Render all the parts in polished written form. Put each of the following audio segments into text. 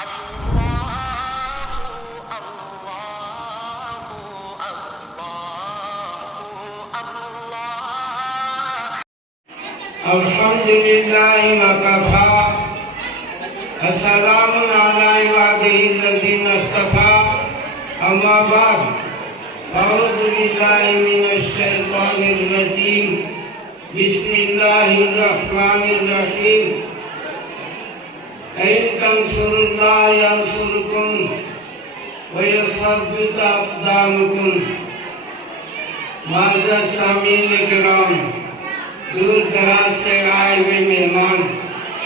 الحمد لله وكفى السلام على عباده الذين اصطفى أما بعد أعوذ بالله من الشيطان الرجيم بسم الله الرحمن الرحيم إن تنصروا الله ينصركم ويثبت أقدامكم معزز سامعین کرام، دور دراز سے آئے ہوئے مہمان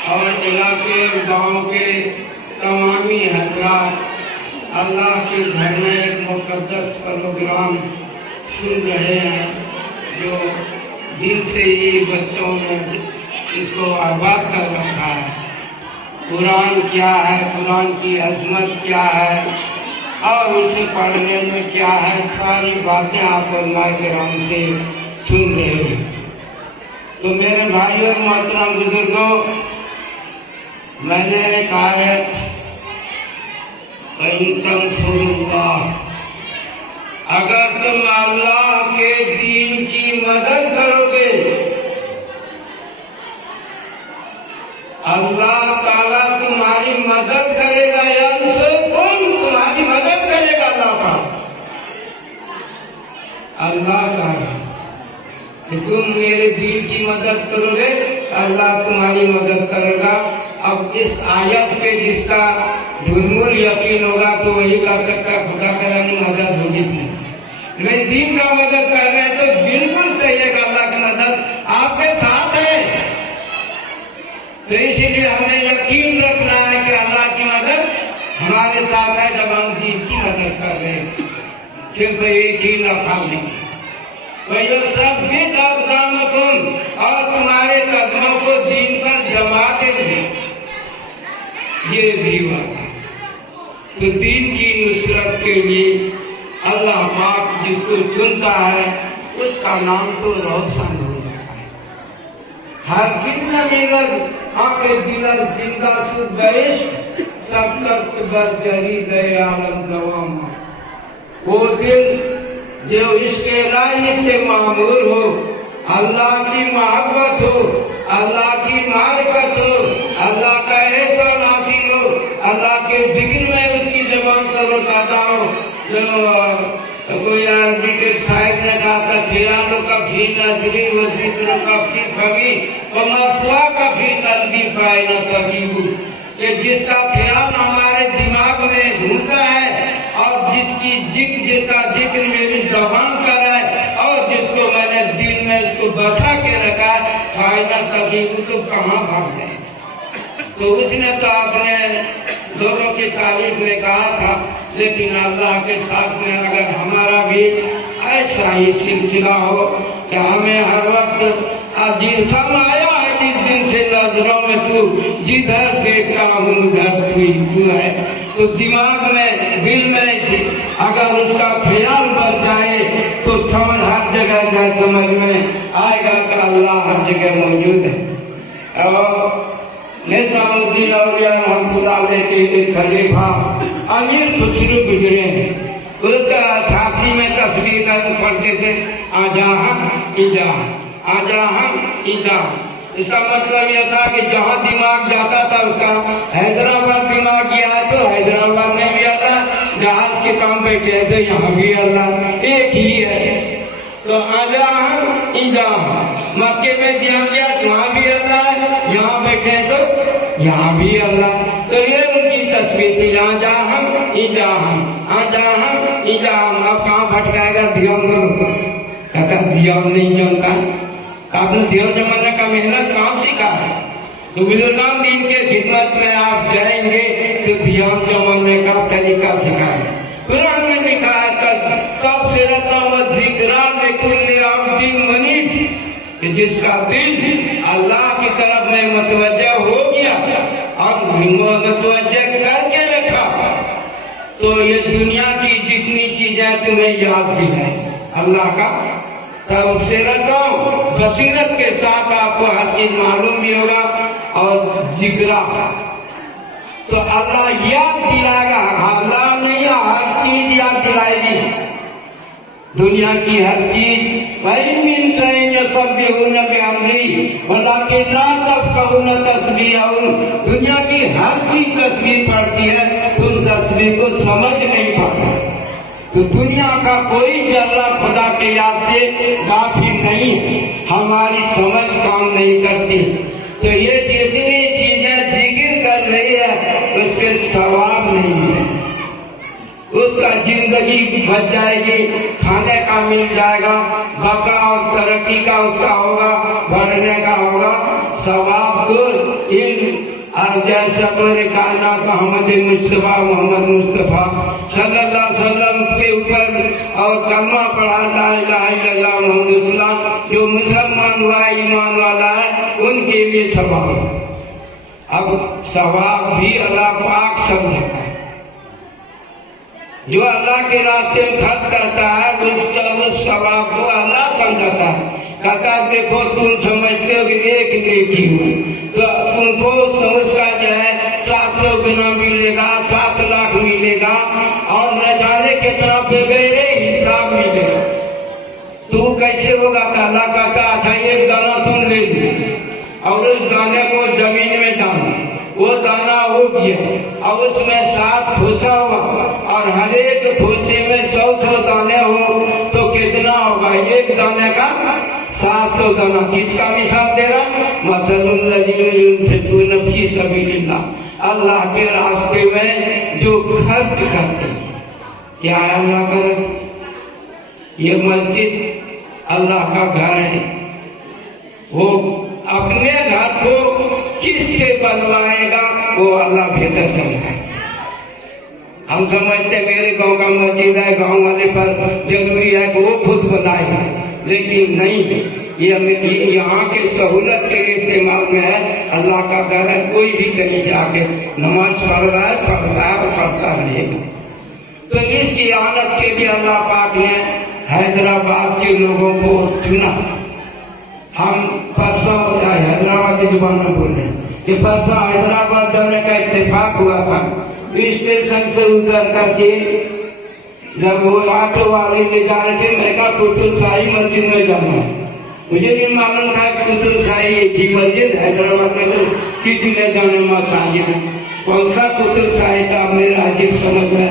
اور علاقے گاؤں کے تمامی حضرات، اللہ کے گھر میں ایک مقدس پروگرام سن رہے ہیں جو دل سے ہی بچوں نے اس کو آباد کر رکھا ہے۔ قرآن کیا ہے، قرآن کی عظمت کیا ہے اور اسے پڑھنے میں کیا ہے، ساری باتیں آپ اللہ کے رحم سے سن رہے ہیں۔ تو میرے بھائیوں اور محترم بزرگوں، میں نے ایک آیت إِن تَنْصُرُوا اللَّهَ، اگر تم اللہ کے دین کی مدد کرو گے، اللہ تعالیٰ تمہاری مدد کرے گا، تمہاری مدد کرے گا اللہ کا کہ تم میرے دین کی مدد کرو گے، اللہ تمہاری مدد کرے گا۔ اب اس آیت پہ جس کا ڈھنور یقین ہوگا تو وہی کہہ سکتا ہے خدا کرانی مدد ہوگی نہیں۔ میں دین کا مدد کر رہے ہیں تو بالکل صحیح ہے کہ اللہ کی مدد آپ کے ساتھ ہے، تو اسی لیے ہمیں یقین رکھنا ہے کہ اللہ کی مدد ہمارے ساتھ ہے جب ہم دین کی مدد کر رہے ہیں، صرف ایک ہی لفظ نہیں۔ وَيُثَبِّتْ أَقْدَامَكُمْ، اور تمہارے قدموں کو دین پر جما کے دے، یہ بھی بات ہے۔ تو دین کی نصرت کے لیے اللہ پاک جس کو چنتا ہے اس کا نام تو روشن ہو جاتا ہے۔ ہر دن میرد آنکھ دلر زندہ سود بیش سب تک بر جرید عالم دوام، وہ دل جو عشق الہی سے معمور ہو، اللہ کی محبت ہو، اللہ کی معرفت ہو، اللہ کا احسان حاصل ہو، اللہ کے ذکر میں اس کی زبان تر و تازہ ہو۔ جو کوئی عربی کے شاعر نے کہا تھا، خیالوں کا بھی نظری و ذکروں کا بھی پھگی و مسوا کا بھی نلبی فائنہ تجیبو، کہ جس کا خیال ہمارے دماغ میں گھومتا ہے اور جس کا ذکر میری زبان کر رہا ہے اور جس کو میں نے دل میں اس کو بسا کے رکھا ہے، فائدہ تجیبو، تو کہاں بھاگ جائے۔ تو اس نے تو اپنے لوگوں کی تعریف میں کہا تھا، لیکن اللہ کے ساتھ میں اگر ہمارا بھی ایسا ہی سلسلہ ہو کہ ہمیں ہر وقت جسم آیا ہے جس دن سے نظروں میں تو جدھر دیکھتا ہوں ادھر تو ہے، تو دماغ میں دل میں اگر اس کا خیال بچ جائے تو سمجھ ہر جگہ جائے، سمجھ میں آئے گا کہ اللہ ہر جگہ موجود ہے۔ اور نظام الدین اولیاء رحمۃ اللہ علیہ کے ایک خلیفہ امیر خسرو گزرے ہیں، اس کا فارسی میں تصویر پڑھتے تھے، آجاہاں ایجاہاں، آجاہاں ایجاہاں۔ اس کا مطلب یہ تھا کہ جہاں دماغ جاتا تھا اس کا حیدرآباد دماغ گیا تو حیدرآباد نہیں گیا تھا، جہاز کے کام بیٹھے تو یہاں بھی اللہ ایک ہی ہے۔ تو آجاہاں ایجاہاں، مکے میں جہاں گیا وہاں بھی اللہ ہے، یہاں بیٹھے تو یہاں بھی اللہ۔ تو یہ ان کی تصویر تھی، آجاہاں ایجاہاں، آجاہاں ایجاہاں۔ اب کہاں بھٹکائے گا دیوم کو، کہتا دیوم نہیں جانتا، آپ نے دیو جمانے کا محنت کہاں سیکھا ہے؟ تو بزرگان دین کے خدمت میں آپ جائیں گے تو دیو جمانے کا طریقہ سکھائے۔ قرآن میں لکھا ہے تبصرۃ و ذکریٰ لکل عبد منیب، کہ جس کا دل اللہ کی طرف میں متوجہ ہو گیا اور متوجہ کر کے رکھا تو یہ دنیا کی جتنی چیزیں تمہیں یاد بھی ہے اللہ کا تبصرۃ و بصیرت کے ساتھ آپ کو ہر چیز معلوم بھی ہوگا اور ذکرہ تو اللہ یاد دلائے گا. اللہ نہیں ہر چیز یاد دلائے گی. دنیا کی ہر چیز وَإِن شَيْءٍ يُسَبِّحُونَ بِحَمْدِهِ وَلَٰكِن لَّا تَفْقَهُونَ تَسْبِيحَهُمْ. دنیا کی ہر چیز تصویر پڑتی ہے، تم تصویر کو سمجھ نہیں پاتے. تو دنیا کا کوئی ذرہ خدا کے یاد سے غافل نہیں ہے. ہماری سمجھ کام نہیں کرتی. تو یہ جتنی چیزیں ذکر کر رہی ہے اس پہ ثواب نہیں ہے. اس کا زندگی بچ جائے گی، کھانے کا مل جائے گا، بقا اور ترقی کا اس کا ہوگا، بڑھنے کا ہوگا. ثواب تو اور جیسا میرے کائنات محمد مصطفیٰ صلی اللہ علیہ وسلم کے اوپر اور کلمہ پڑھا لا الہ الا اللہ محمد اسلام، جو مسلمان ہوا ایمان والا ہے ان کے لیے ثواب. اب ثواب بھی اللہ پاک سمجھتا ہے. جو اللہ کے راستے خرچ کرتا ہے اس ثواب کو اللہ سمجھتا ہے. کہتا دیکھو تم سمجھتے ہو کہ ایک نیکی ہو تو تم کو اس کا جو ہے 700 گنا ملے گا، 7 لاکھ ملے گا، اور نہ جانے کتنا بغیر حساب ملے گا. تو کیسے ہوگا؟ کہ اللہ کہتا اچھا ایک دانہ تم لے لو اور اس دانے کو زمین میں ڈالو. وہ دانا ہو گیا، اب اس میں 7 پھوسا ہوا اور ہر ایک پھوسے میں 100 دانے ہو تو کتنا ہوگا؟ ایک دانے کا 700 دانا. کس کا مثال دے رہا؟ مثل الذین ينفقون فی سبیل اللہ. اللہ کے راستے میں جو خرچ کرتے ہیں. کیا ہے اللہ کا؟ یہ مسجد اللہ کا گھر ہے. وہ اپنے گھر کو کس سے بنوائے گا وہ اللہ بہتر جانتا ہے. ہم سمجھتے میرے گاؤں کا مسجد ہے، گاؤں والے پر ضروری ہے کہ وہ خود بنائے، لیکن نہیں. یہ یہاں کے سہولت کے استعمال میں ہے. اللہ کا گھر ہے، کوئی بھی کہیں جا کے نماز پڑھ رہا ہے، پڑھتا ہے اور پڑھتا رہے گا. تو اس کی اعانت کے لیے اللہ پاک نے حیدرآباد کے لوگوں کو چنا. ہم پرسوں حیدرآباد کی زبان میں بول رہے ہیں کہ پرسوں حیدرآباد جانے کا اتفاق ہوا تھا. اسٹیشن سے اتر کر کے جب وہ آٹو والے لے جا رہے تھے، میں کہا قطب شاہی مسجد میں جانا ہے. مجھے نہیں معلوم تھا کہ قطب شاہی ایک ہی مسجد حیدرآباد میں تو کسی نے جانے مساجد ہے. کون سا قطب شاہی تھا میرا عجیب سمجھ میں.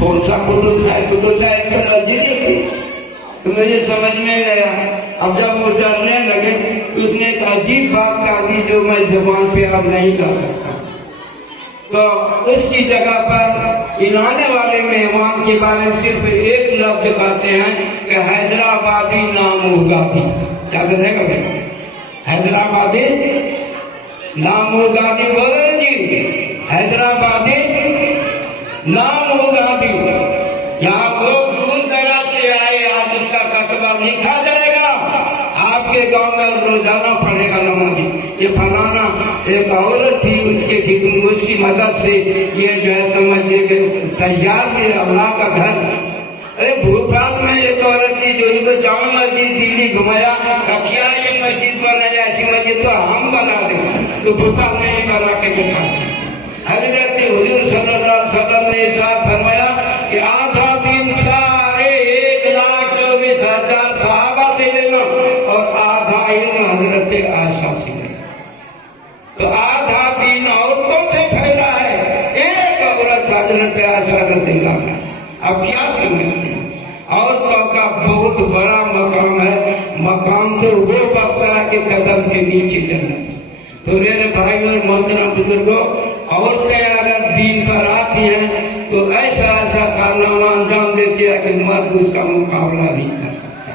کون سا قطب شاہی؟ قطب شاہی تو مسجد ہی تھی. تو مجھے سمجھ میں گیا. اب جب وہ ڈرنے لگے اس نے ایک عجیب بات کہا دی جو میں زبان پہ اب نہیں کر سکتا. تو اس کی جگہ پر آنے والے مہمان کے بارے میں صرف ایک لفظ کہتے ہیں کہ حیدرآبادی نام ہوگا بھی. کیا کرے گا بھائی؟ حیدرآبادی نام ہوگا بھی. بولے جی حیدرآبادی نام ہوگا بھی. یہاں وہ دور دراز سے آئے، آج اس کا کتبہ لکھا جائے گا. آپ کے گاؤں میں روزانہ پڑھے گا نمازی یہ فلانا ایک عورت تھی، اس کی مدد سے یہ جو ہے سمجھے کہ تیار بھی اللہ کا گھر. ارے بھوپال میں ایک عورت تھی جو ان کو جامع مسجد دلی گھمایا. کیا یہ مسجد بنایا؟ ایسی مسجد تو ہم بنا دیں. تو بھوپال میں ہی بنا کے دکھا. حضرت حضور صلی اللہ علیہ وسلم نے ارشاد فرمایا کہ آدھا دن سارے 1,24,000 صحابہ سے لینا اور آدھا علم حضرت عائشہ سے لینا. تو آدھا دن عورتوں سے پھیلا ہے، ایک عورت حضرت عائشہ رضی اللہ عنہا. اب کیا سمجھتے ہیں؟ عورتوں کا بہت بڑا مقام ہے. مقام تو وہ بخشا ہے کہ قدم کے نیچے جنت. تو میرے بھائی اور محترم بزرگوں، عورتیں اگر دین پر آتی ہیں تو ایسا کارنامہ انجام دیتی ہے کہ مرد اس کا مقابلہ نہیں کر سکتا.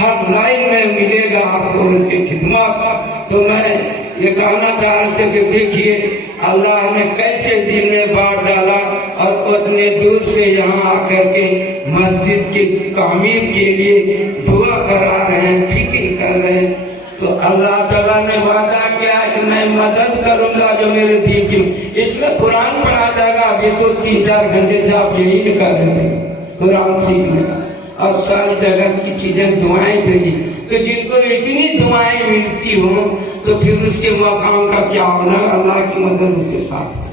ہر لائن میں ملے گا آپ کو ان کی خدمات. تو میں یہ کہنا چاہ رہا تھا کہ دیکھیے اللہ نے کیسے دل میں بات ڈالا اور اتنے دور سے یہاں آ کر کے مسجد کی تعمیر کے لیے دعا کرا رہے ہیں، فکر کر رہے ہیں. تو اللہ تعالیٰ نے وعدہ کیا کہ میں مدد کروں گا جو میرے دین کی. اس میں قرآن پڑھا جائے گا. ابھی تو 3-4 گھنٹے سے آپ یہی کر رہے تھے قرآن سیکھنے. اب ساری جگہ کی چیزیں دعائیں دیں گی. تو جن کو اتنی دعائیں ملتی ہوں تو پھر اس کے مقام کا کیا ہونا؟ اللہ کی مدد اس کے ساتھ ہے.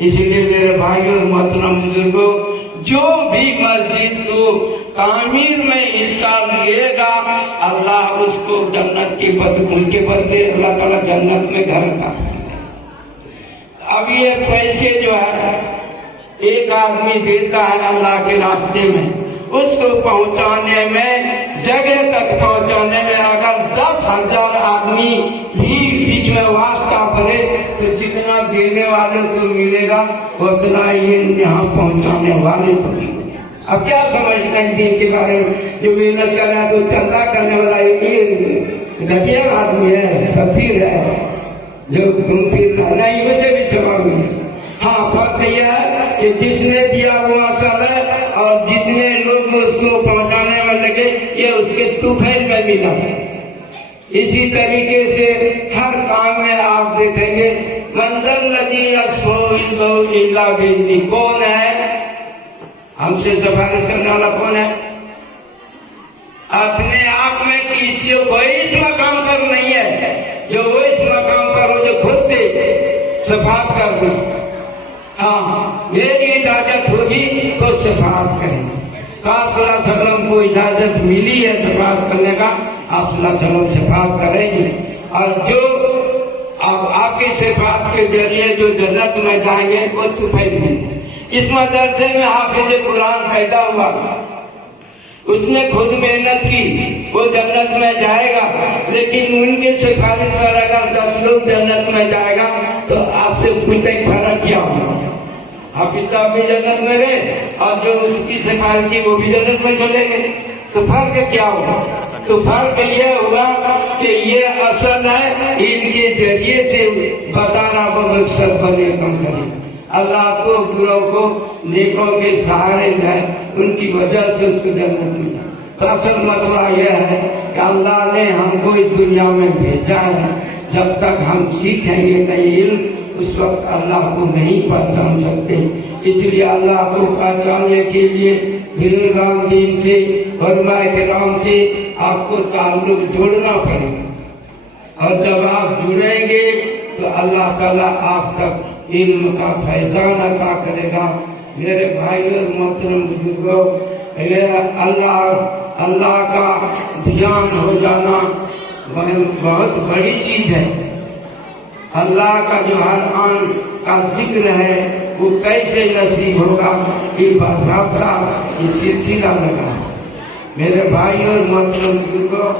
اس لیے میرے بھائیوں محترم بزرگوں، جو بھی مسجد کو تعمیر میں حصہ لے گا اللہ اس کو جنت کے ان کے بدلے اللہ تعالیٰ جنت میں گھر کا۔ اب یہ پیسے جو ہے ایک آدمی دیتا ہے اللہ کے راستے میں، اس کو پہنچانے میں، جگہ تک پہنچانے میں اگر 10,000 آدمی بھی بیچ میں واسطہ بنے تو جتنا دینے والوں کو ملے گا اتنا یہ یہاں پہنچانے والے کو ملے گا۔ اب کیا سمجھتے ہیں دین کے بارے میں؟ جو محنت کر رہا ہے تو چندہ کرنے والا یہ گھٹیا آدمی ہے، سفیر ہے، جو گھوم پھر رہا نہیں، اسے بھی سوال ملے۔ ہاں فرق یہ ہے کہ جس نے دیا وہ اصل ہے اور جتنے لوگ اس کو پہنچانے میں لگے یہ اس کے طوفان میں ملا۔ اسی طریقے سے ہر کام میں آپ دیکھیں گے منظر لگی بجلی کون ہے؟ ہم سے سفارش کرنے والا کون ہے؟ اپنے آپ میں کسی کوئی اس مقام پر نہیں ہے جو وہ اس مقام پر ہو جو خود سے صفات کر دیں۔ ہاں میری اجازت ہوگی تو صفات کریں۔ آپ صلی اللہ علیہ وسلم کو اجازت ملی ہے صفات کرنے کا، آپ صلی اللہ علیہ وسلم صفات کریں گے، اور جو آپ کی صفات کے ذریعے جو جنت میں جائیں گے وہ طفیل میں۔ اس مدرسے میں حافظ قرآن پیدا ہوا، اس نے خود محنت کی، وہ جنت میں جائے گا، لیکن ان کی سفارش پر اگر 10 لوگ جنت میں جائے گا تو آپ سے پوچھیں فرق کیا ہوگا؟ حافظ صاحب بھی جنت میں گئے اور جو اس کی سفارش کی وہ بھی جنت میں چلے گئے، تو فرق کیا ہوگا؟ تو فرق یہ ہوگا کہ یہ اصل ہے ان کے ذریعے سے بتانا مقصد بنے کم کرے، اللہ کو بروں کو نیکوں کے سہارے جائے، ان کی وجہ سے اس کو جنت ملا۔ تو اصل مسئلہ یہ ہے کہ اللہ نے ہم کو اس دنیا میں بھیجا ہے، جب تک ہم سیکھیں گے نہیں علم اس وقت اللہ کو نہیں پہچان سکتے، اس لیے اللہ کو پہچاننے کے لیے بزرگان دین سے علماء کرام سے آپ کو تعلق جوڑنا پڑے گا، اور جب آپ جڑیں گے تو اللہ تعالیٰ آپ تک علم کا فیضان عطا کرے گا۔ میرے بھائی اور محترم بزرگوں، اللہ کا دھیان ہو جانا بہت بڑی چیز ہے۔ اللہ کا جو ہر آن کا ذکر ہے وہ کیسے نصیب ہوگا، یہ باضابطہ یہ سلسلہ لگا۔ میرے بھائی اور محترم بزرگوں،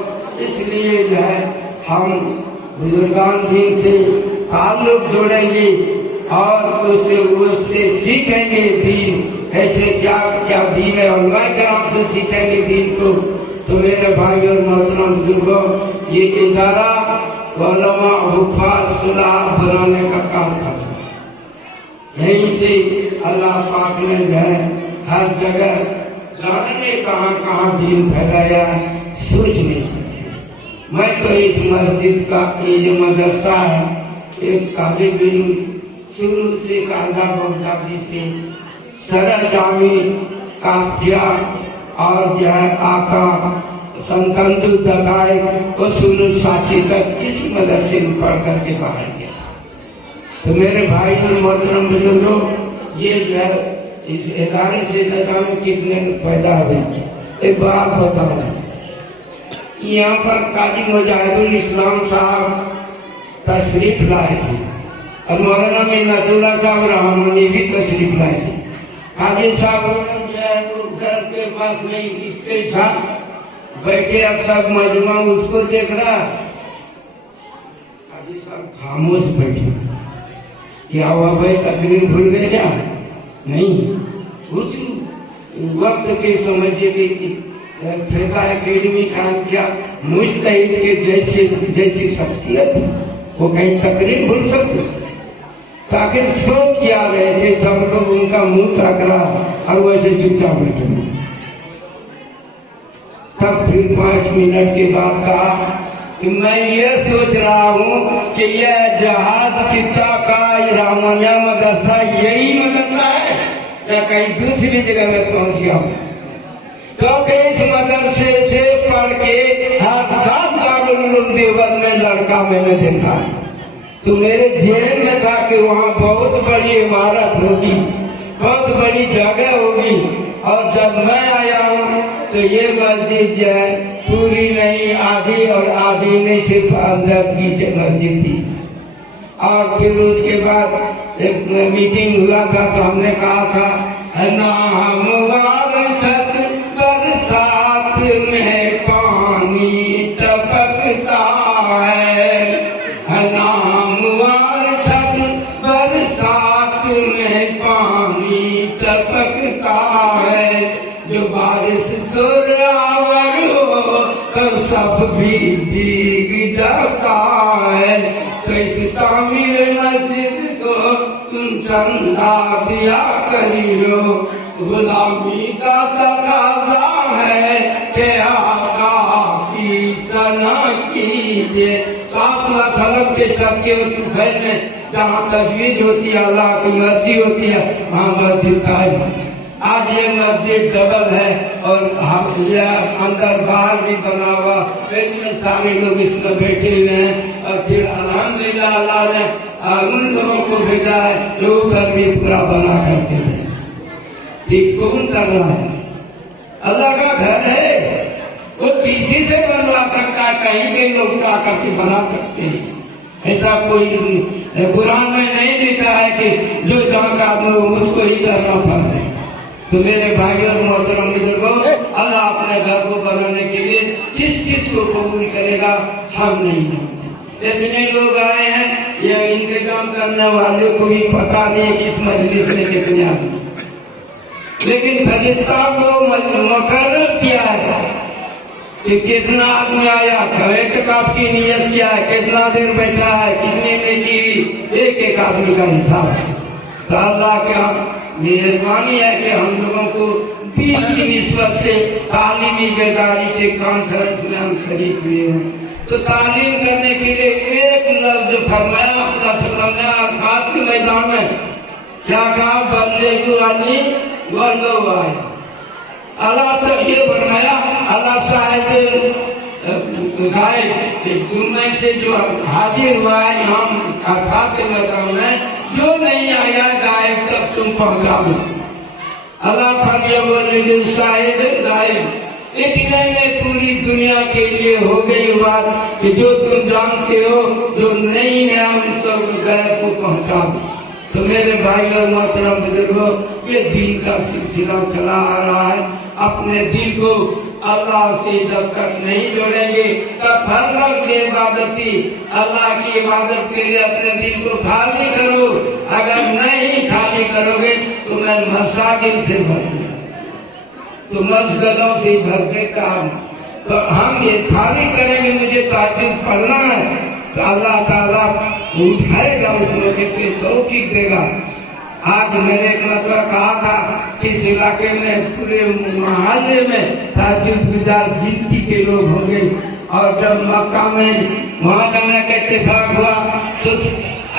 اس لیے جو ہے ہم بزرگان دین سے تعلق جوڑیں گے اور اس سے سیکھیں گے دین، ایسے کیا کیا دین ہے، علماء کرام سے سیکھیں گے دین کو۔ تو میرے بھائی اور محترم بزرگوں، یہ ادارہ علماء حفاظ صلاح بنانے کا کام کرتا ہے، یہیں سے اللہ پاک نے جو ہے ہر جگہ جانے کہاں کہاں دین پھیلایا سوچ نہیں سکتے۔ میں تو اس مسجد کا یہ جو مدرسہ ہے ایک طالب علم شروع سے کاندھا بغدادی سے سرا جامی کافیہ اور جو ہے آقا سنتندو دگائے اصول الساچی تک اس مدرسے میں پڑھ کر کے باہر گیا۔ تو میرے بھائی اور محترم بزرگوں، یہ جو ہے اس ادارے سے نہ جانے کتنے پیدا ہوئے۔ ایک بات بتاؤں، یہاں پر قاضی مجاہد الاسلام صاحب تشریف لائے تھے اور مولانا منت اللہ صاحب رحمانی بھی تشریف لائے تھے۔ قاضی صاحب جو ہے وہ گھر کے پاس نہیں، اس کے ساتھ بیٹھے اب سب مجمع اس کو دیکھ رہا، قاضی صاحب خاموش بیٹھے۔ کیا ہوا بھائی، تقریر بھول گئے کیا؟ نہیں، اس وقت کے سمجھے کہ فقہ اکیڈمی کام کیا مجتہد کے جیسی شخصیت، وہ کہیں تقریر بھول سکتے؟ تاکہ سوچ کیا رہے تھے، سب کو ان کا منہ تک رہا اور ویسے چپ چاپ بیٹھے۔ تب پھر 5 منٹ کے بعد کہا کہ میں یہ سوچ رہا ہوں کہ یہ جہاز کتا کا رحمانیہ مدرسہ یہی مدرسہ ہے یا کہیں دوسری جگہ میں پہنچ گیا ہوں، کیونکہ اس مدرسے سے پڑھ کے ہر سال دارالعلوم دیوبند میں لڑکا میں نے دیکھا ہے، تو میرے ذہن میں تھا کہ وہاں بہت بڑی عمارت ہوگی، بہت بڑی جگہ ہوگی، اور جب میں آیا ہوں تو یہ مسجد جو ہے پوری نہیں، آدھی اور آدھی نہیں، صرف اندر کی مسجد تھی۔ اور پھر اس کے بعد ایک میٹنگ ہوا تھا تو ہم نے کہا تھا ناموار چھت برسات میں پانی ٹپکتا ہے، ناموار چھت برسات میں پانی ٹپکتا ہے، جو بارش زوراور ہو تو سب بھی بھیگ جاتا ہے، تو اس تعمیر مسجد کو تم چندہ دیا کریو، غلامی کا تقاضا ہے کہ آقا کی ثنا کیجیے۔ قافلہ سلف کے سب کے گھر میں جہاں تجویز ہوتی ہے، اللہ کی مرضی ہوتی ہے، وہاں مسجد قائم ہے۔ آج یہ مسجد ڈبل ہے اور اندر باہر بھی بنا ہوا، اتنے سارے لوگ اس میں بیٹھے ہوئے ہیں، اور پھر الحمدللہ اللہ نے ان لوگوں کو بھیجا ہے جو ادھر بھی پورا بنا کر کے ٹھیک کون کر رہا ہے؟ اللہ کا گھر ہے، وہ کسی سے بنوا سکتا ہے، کہیں بھی لوگ آ کر کے بنا سکتے ہیں، ایسا کوئی قرآن میں نہیں لکھا ہے کہ جو جہاں کا آدمی اس کو ہی کرنا پڑتا ہے۔ تو میرے بھائیوں اور محترم بزرگوں، اللہ اپنے گھر کو بنانے کے لیے کس کس کو قبول کرے گا ہم نہیں جانتے۔ اتنے لوگ آئے ہیں، یہ انتظام کرنے والے کو بھی پتا نہیں کہ اس مجلس میں کتنے آدمی، لیکن فرشتہ کو مقرر کیا ہے کہ کتنا آدمی آیا، اعتکاف کی نیت کیا ہے، کتنا دیر بیٹھا ہے، کتنے نے کی، ایک ایک آدمی کا حساب ہے۔ تو اللہ کے مہربانی ہے کہ ہم لوگوں کو دین کی نسبت سے تعلیمی بیداری کے کانفرنس میں ہم شریک ہوئے ہیں۔ تو تعلیم کرنے کے لیے ایک لفظ فرمایا خاص کے میدان میں، کیا کہا؟ بلغوا عنی ولو آیہ۔ اللہ سے یہ فرمایا، اللہ صاحب غائب تم میں سے جو حاضر ہوا ہے یہاں خاص کے میدان میں، جو نہیں آیا غائب تب تم پہنچا دو۔ اللہ فرمایا شاہد غائب، اتنے میں پوری دنیا کے لیے ہو گئی بات کہ جو تم جانتے ہو، جو نہیں ہے ان سب غیب کو پہنچا دو۔ تو میرے بھائی اور محترم بزرگوں، یہ دین کا سلسلہ چلا آ رہا ہے۔ اپنے دل کو اللہ سے جب تک نہیں جوڑیں گے تب فرق کی عبادتی، اللہ کی عبادت کے لیے اپنے دل کو خالی کرو۔ اگر نہیں خالی کرو گے تو میں مساجد سے بھر دوں، تو مسجدوں سے بھر کے کام، تو ہم یہ خالی کریں گے، مجھے تہجد پڑھنا ہے، تو اللہ تعالیٰ اٹھائے گا، اس موقع پہ توفیق دے گا۔ آج میں نے ایک مرتبہ کہا تھا اس علاقے میں پورے محلے میں تہجد گزار گنتی کے لوگ ہوں گے، اور جب مکہ میں وہاں جانے کا اتفاق ہوا تو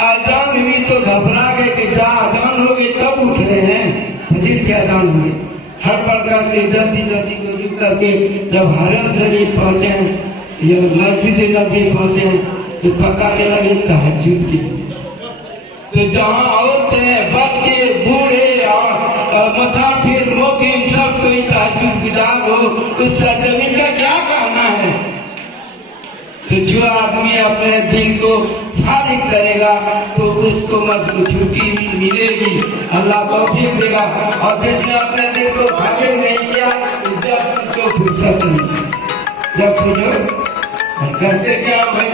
اذان ہوئی تو گھبرا گئے کہ جہاں اذان ہوگی تب اٹھ رہے ہیں، فجر کی اذان ہوئی، ہر پڑھ کے جلدی جلدی کو رک کر کے جب حرم شریف پہنچے یا مسجد نبی پہنچے تو پکا چلا یہ تہجد کی، تو جہاں عورتیں، بچے، بوڑھے اور مسافر، مقیم سب کوئی تہجد گزار ہو، اس سرزمین کا کیا کہنا ہے؟ تو جو آدمی اپنے دل کو فارغ کرے گا تو اس کو چھٹی ملے گی، اللہ توفیق دے گا، اور جس نے اپنے دل کو فارغ نہیں کیا اس کو فرصت نہیں، جب کرتے کیا بھائی